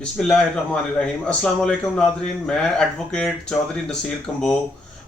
बिस्मिल्लाहिर्रहमानिर्रहीम। अस्सलाम वालेकुम नादरीन, मैं एडवोकेट चौधरी नसीर कंबो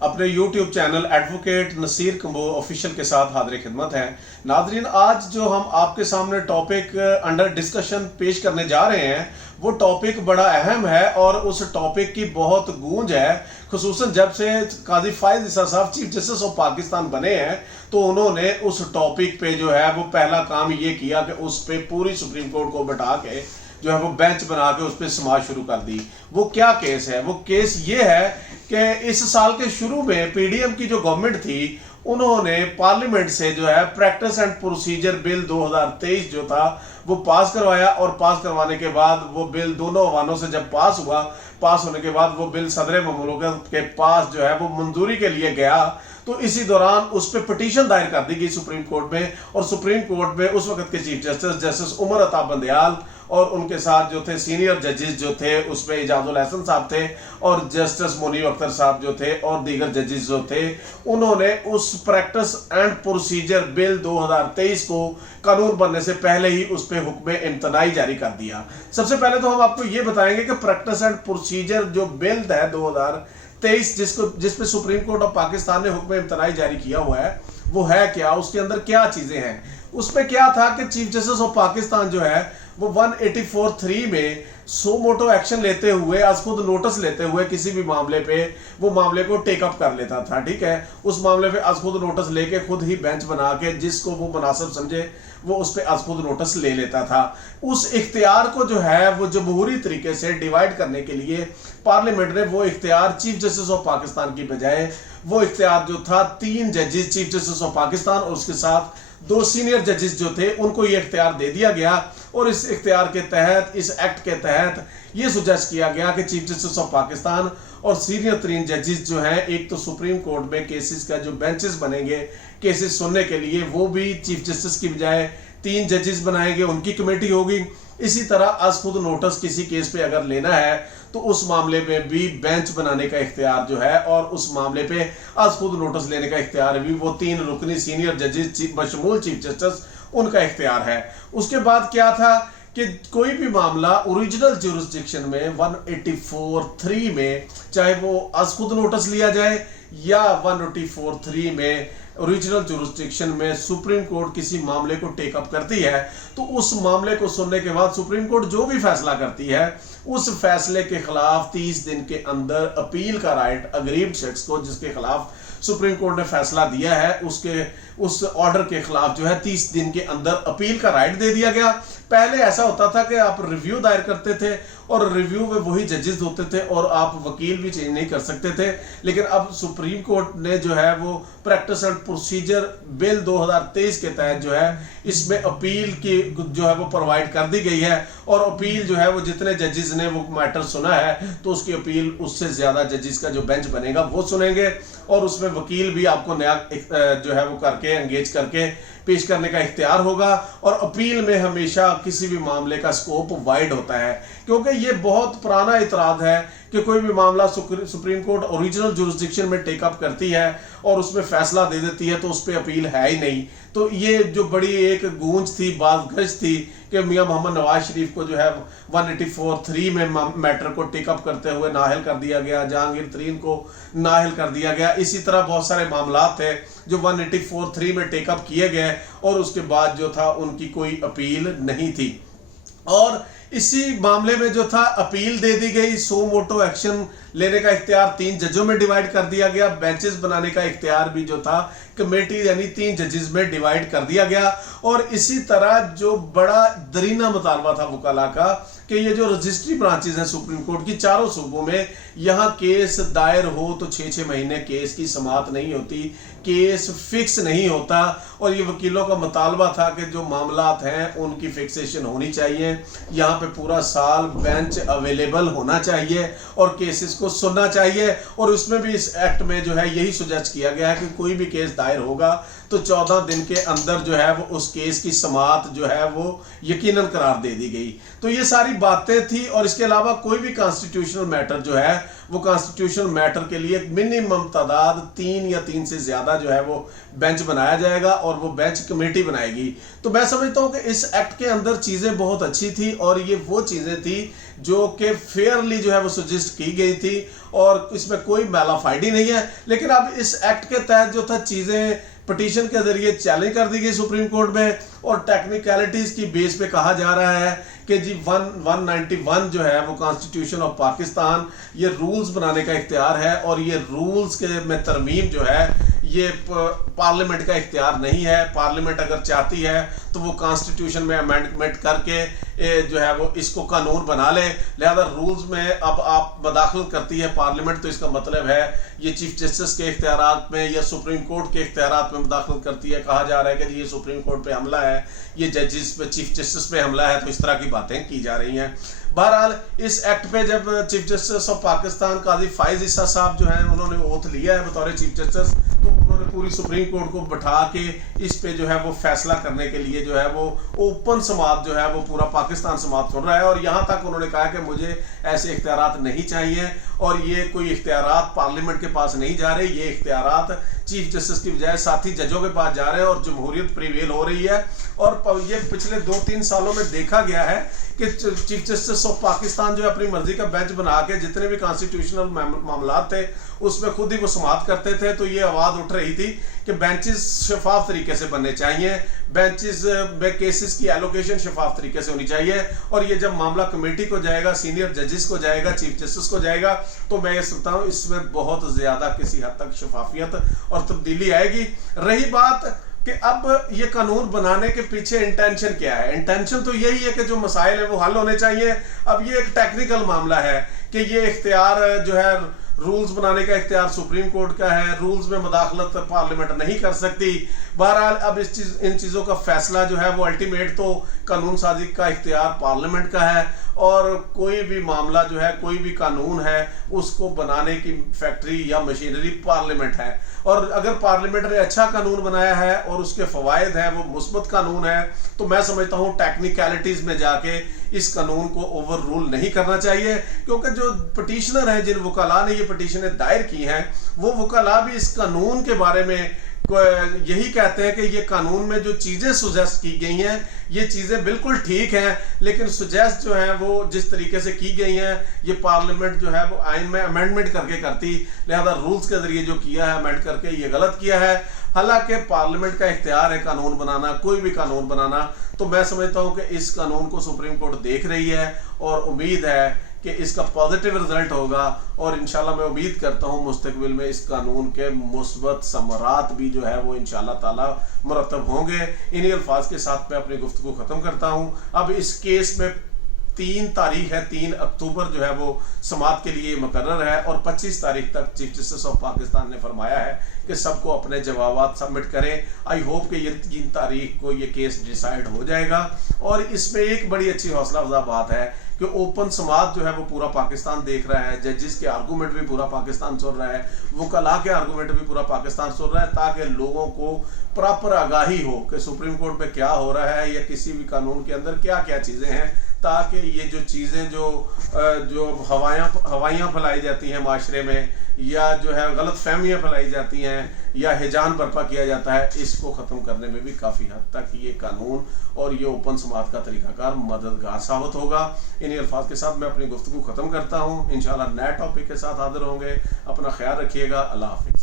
अपने YouTube channel advocate Naseer Kamboh official के साथ हाजिर खिदमत हैं। नादरीन, आज जो हम आपके सामने टॉपिक अंडर डिस्कशन पेश करने जा रहे हैं वो टॉपिक बड़ा अहम है और उस टॉपिक की बहुत गूंज है। खुसूसन जब से काजी फायद ईसा साहब चीफ जस्टिस ऑफ पाकिस्तान बने हैं तो उन्होंने उस टॉपिक पे जो है वो पहला काम ये किया कि उस पर पूरी सुप्रीम कोर्ट को बैठा के जो है वो बेंच बना के उस पर समाज शुरू कर दी। वो क्या केस है? वो केस ये है कि इस साल के शुरू में पीडीएम की जो गवर्नमेंट थी उन्होंने पार्लियामेंट से जो है प्रैक्टिस एंड प्रोसीजर बिल 2023 जो था वो पास करवाया और पास करवाने के बाद वो बिल दोनों अवानों से जब पास हुआ, पास होने के बाद वो बिल सदर ममलूकत के पास जो है वो मंजूरी के लिए गया तो इसी दौरान उस पर पिटीशन दायर कर दी गई सुप्रीम कोर्ट में। और सुप्रीम कोर्ट में उस वक्त के chief justice justice Umar Ata Bandial और उनके साथ जो थे सीनियर जजेस जो थे उसमें इजाजुल हसन साहब थे और जस्टिस मुनीब अख्तर साहब जो थे और दीगर जजेस जो थे, उन्होंने उस प्रैक्टिस एंड प्रोसीजर बिल 2023 को कानून बनने से पहले ही उस पर हुक्म इम्तनाई जारी कर दिया। सबसे पहले तो हम आपको ये बताएंगे कि प्रैक्टिस एंड प्रोसीजर जो बिल है 2023 जिस पे सुप्रीम कोर्ट ऑफ पाकिस्तान ने हुक्म इम्तनाई जारी किया हुआ है वो है क्या, उसके अंदर क्या चीजें हैं। उसमें क्या था कि चीफ जस्टिस ऑफ पाकिस्तान जो है वो 184(3) में सो मोटो एक्शन लेते हुए आज खुद नोटिस लेते हुए किसी भी मामले पे वो मामले को टेकअप कर लेता था। ठीक है, उस मामले पे आज खुद नोटिस लेके खुद ही बेंच बना के जिसको वो मुनासिब समझे वो उस पे आज खुद नोटिस ले लेता था। उस इख्तियार को जो है वो जमहूरी तरीके से डिवाइड करने के लिए पार्लियामेंट ने वो इख्तियार चीफ जस्टिस ऑफ पाकिस्तान की बजाय वो इख्तियार जो था 3 जजेस चीफ जस्टिस ऑफ पाकिस्तान और उसके साथ 2 सीनियर जजेस जो थे उनको ये इख्तियार दे दिया गया। और इस इख्तियार के तहत, इस एक्ट के तहत ये सुजेस्ट किया गया कि चीफ जस्टिस ऑफ पाकिस्तान और सीनियर 3 जजेस जो हैं, एक तो सुप्रीम कोर्ट में केसेस का जो बेंचेस बनेंगे केसेस सुनने के लिए वो भी चीफ जस्टिस की बजाय 3 जजेस बनाएंगे, उनकी कमेटी होगी। इसी तरह आज खुद नोटिस किसी केस पे अगर लेना है तो उस मामले में भी बेंच बनाने का इख्तियार जो है और उस मामले पे आज खुद नोटिस लेने का इख्तियार भी वो 3 रुकनी सीनियर जजेस बशमूल चीफ जस्टिस उनका इख्तियार है। उसके बाद क्या था कि कोई भी मामला ओरिजिनल ज्यूरिसडिक्शन में 184(3) में चाहे वो आज खुद नोटिस लिया जाए या 184(3) में ओरिजिनल ज्यूरिसडिक्शन में सुप्रीम कोर्ट किसी मामले को टेकअप करती है तो उस मामले को सुनने के बाद सुप्रीम कोर्ट जो भी फैसला करती है उस फैसले के खिलाफ 30 दिन के अंदर अपील का राइट अग्रीव्ड शख्स को जिसके खिलाफ सुप्रीम कोर्ट ने फैसला दिया है उसके उस ऑर्डर के खिलाफ जो है 30 दिन के अंदर अपील का राइट दे दिया गया। पहले ऐसा होता था कि आप रिव्यू दायर करते थे और रिव्यू में वही जजेस होते थे और आप वकील भी चेंज नहीं कर सकते थे, लेकिन अब सुप्रीम कोर्ट ने जो है वो प्रैक्टिस एंड प्रोसीजर बिल 2023 के तहत जो है इसमें अपील की जो है वो प्रोवाइड कर दी गई है। और अपील जो है वो जितने जजेस ने वो मैटर सुना है तो उसकी अपील उससे ज्यादा जजेस का जो बेंच बनेगा वो सुनेंगे और उसमें वकील भी आपको नया जो है वो करके एंगेज करके पेश करने का इख्तियार होगा। और अपील में हमेशा किसी भी मामले का स्कोप वाइड होता है क्योंकि ये बहुत पुराना इतराज है कि कोई भी मामला सुप्रीम कोर्ट ओरिजिनल जुरिसडिक्शन में टेकअप करती है और उसमें फैसला दे देती है तो उस पर अपील है ही नहीं। तो ये जो बड़ी एक गूंज थी, बाज़गश थी कि मियां मोहम्मद नवाज शरीफ को जो है 184(3) में मैटर को टेकअप करते हुए नाअहल कर दिया गया, जहांगीर तरीन को नाअहल कर दिया गया। इसी तरह बहुत सारे मामला थे जो 184(3) में टेकअप किए गए और उसके बाद जो था उनकी कोई अपील नहीं थी। और इसी मामले में जो था अपील दे दी गई, सो मोटो एक्शन लेने का इख्तियार 3 जजों में डिवाइड कर दिया गया, बेंचेस बनाने का इख्तियार भी जो था कमेटी यानी 3 जजेस में डिवाइड कर दिया गया। और इसी तरह जो बड़ा दरीना मुतालबा था वकाला का कि ये जो रजिस्ट्री ब्रांचेस हैं सुप्रीम कोर्ट की चारों सूबों में, यहाँ केस दायर हो तो 6-6 महीने केस की समाअत नहीं होती, केस फिक्स नहीं होता। और ये वकीलों का मुतालबा था कि जो मामलात हैं उनकी फिक्सेशन होनी चाहिए, यहाँ पे पूरा साल बेंच अवेलेबल होना चाहिए और केसेस को सुनना चाहिए। और उसमें भी इस एक्ट में जो है यही सुजेस्ट किया गया है कि कोई भी केस दायर होगा तो 14 दिन के अंदर जो है वो उस केस की समाअत जो है वो यकीनन करार दे दी गई। तो ये सारी बातें थी, और इसके अलावा कोई भी कॉन्स्टिट्यूशनल मैटर जो है वो कॉन्स्टिट्यूशनल मैटर के लिए मिनिमम तादाद 3 या 3 से ज़्यादा जो है वो बेंच बनाया जाएगा, और वो बेंच कमेटी बनाएगी। तो मैं समझता हूँ कि इस एक्ट के अंदर चीज़ें बहुत अच्छी थी, और ये वो चीज़ें थी जो कि फेयरली जो है वो सजेस्ट की गई थी, और इसमें कोई मैलाफाइडी नहीं है। लेकिन अब इस एक्ट के तहत जो था चीज़ें पिटीशन के जरिए चैलेंज कर दी गई सुप्रीम कोर्ट में, और टेक्निकलिटीज़ की बेस पे कहा जा रहा है कि जी 191 जो है वो कॉन्स्टिट्यूशन ऑफ पाकिस्तान, ये रूल्स बनाने का इख्तियार है, और ये रूल्स के में तरमीम जो है ये पार्लियामेंट का इख्तियार नहीं है। पार्लियामेंट अगर चाहती है तो वो कॉन्स्टिट्यूशन में अमेंडमेंट करके जो है वो इसको कानून बना ले। लिहाजा रूल्स में अब आप मदाखलत करती है पार्लियामेंट, तो इसका मतलब है ये चीफ जस्टिस के इख्तियारात में या सुप्रीम कोर्ट के इख्तियारात में मदाखलत करती है। कहा जा रहा है कि ये सुप्रीम कोर्ट पे हमला है, ये जजेस पे, चीफ जस्टिस पे हमला है, तो इस तरह की बातें की जा रही हैं। बहरहाल इस एक्ट पे जब चीफ जस्टिस ऑफ पाकिस्तान काजी फाइज ईसा साहब जो हैं उन्होंने ओथ लिया है बतौर चीफ जस्टिस, तो उन्होंने पूरी सुप्रीम कोर्ट को बैठा के इस पे जो है वो फैसला करने के लिए जो है वो ओपन समाअत जो है वो पूरा पाकिस्तान समाअत सुन रहा है। और यहाँ तक उन्होंने कहा कि मुझे ऐसे इख्तियारात नहीं चाहिए, और ये कोई इख्तियारात पार्लियामेंट के पास नहीं जा रहे, ये इख्तियारात चीफ जस्टिस की बजाय साथी जजों के पास जा रहे हैं, और जमहूरियत प्रिवेल हो रही है। और ये पिछले 2-3 सालों में देखा गया है कि चीफ जस्टिस ऑफ पाकिस्तान जो अपनी मर्जी का बेंच बना के जितने भी कॉन्स्टिट्यूशनल मामला थे उसमें खुद ही वो समाअत करते थे। तो ये आवाज़ उठ रही थी कि बेंचेस शफाफ तरीके से बनने चाहिए, बेंचेस में केसेस की एलोकेशन शफाफ तरीके से होनी चाहिए, और ये जब मामला कमेटी को जाएगा, सीनियर जजेस को जाएगा, चीफ जस्टिस को जाएगा, तो मैं ये सोचता हूँ इसमें बहुत ज़्यादा किसी हद तक शफाफियत और तब्दीली आएगी। रही बात कि अब ये कानून बनाने के पीछे इंटेंशन क्या है, इंटेंशन तो यही है कि जो मसाइल है वो हल होने चाहिए। अब ये एक टेक्निकल मामला है कि ये इख्तियार जो है रूल्स बनाने का इख्तियार सुप्रीम कोर्ट का है, रूल्स में मदाखलत पार्लियामेंट नहीं कर सकती। बहरहाल अब इन चीज़ों का फैसला जो है वो अल्टीमेट तो कानून साजी का इख्तियार पार्लियामेंट का है, और कोई भी मामला जो है, कोई भी कानून है, उसको बनाने की फैक्ट्री या मशीनरी पार्लियामेंट है। और अगर पार्लियामेंट ने अच्छा कानून बनाया है और उसके फ़वाइद हैं, वो मुस्बत कानून है, तो मैं समझता हूँ टेक्निकलिटीज़ में जाके इस कानून को ओवर रूल नहीं करना चाहिए। क्योंकि जो पिटीशनर हैं, जिन वकला ने ये पिटीशनें दायर की हैं, वो वकला भी इस कानून के बारे में यही कहते हैं कि ये कानून में जो चीज़ें सुजेस्ट की गई हैं ये चीज़ें बिल्कुल ठीक हैं, लेकिन सुजेस्ट जो है वो जिस तरीके से की गई हैं ये पार्लियामेंट जो है वो आइन में अमेंडमेंट करके करती, लिहाजा रूल्स के जरिए जो किया है अमेंड करके ये गलत किया है। हालांकि पार्लियामेंट का इख्तियार है कानून बनाना, कोई भी कानून बनाना। तो मैं समझता हूँ कि इस कानून को सुप्रीम कोर्ट देख रही है, और उम्मीद है कि इसका पॉजिटिव रिजल्ट होगा, और इंशाल्लाह मैं उम्मीद करता हूँ मुस्तकबिल में इस कानून के मुस्बत समरात भी जो है वो इंशाल्लाह ताला मुरतब होंगे। इन्हीं अल्फाज के साथ मैं अपनी गुफ्तगू ख़त्म करता हूँ। अब इस केस में 3 तारीख है, 3 अक्टूबर जो है वो समाअत के लिए मुकर्रर है, और 25 तारीख तक चीफ जस्टिस ऑफ पाकिस्तान ने फरमाया है कि सबको अपने जवाब सबमिट करें। आई होप कि ये 3 तारीख को ये केस डिसाइड हो जाएगा। और इसमें एक बड़ी अच्छी हौसला अफजा बात है कि ओपन समाअत जो है वो पूरा पाकिस्तान देख रहा है, जजेस के आर्गूमेंट भी पूरा पाकिस्तान सुन रहा है, वकला के आर्गूमेंट भी पूरा पाकिस्तान सुन रहा है, ताकि लोगों को प्रॉपर आगाही हो कि सुप्रीम कोर्ट में क्या हो रहा है या किसी भी कानून के अंदर क्या क्या चीज़ें हैं, ताकि ये जो चीज़ें जो हवाइयाँ फैलाई जाती हैं माशरे में, या जो है गलत फहमियाँ फैलाई जाती हैं, या हिजान बर्पा किया जाता है, इसको ख़त्म करने में भी काफ़ी हद तक ये कानून और ये ओपन समाअत का तरीक़ाकार मददगार साबित होगा। इन्हीं अल्फाज के साथ मैं अपनी गुफ्तगू ख़त्म करता हूँ। इंशाल्लाह नए टॉपिक के साथ हाजिर होंगे। अपना ख्याल रखिएगा। अल्लाह हाफिज़।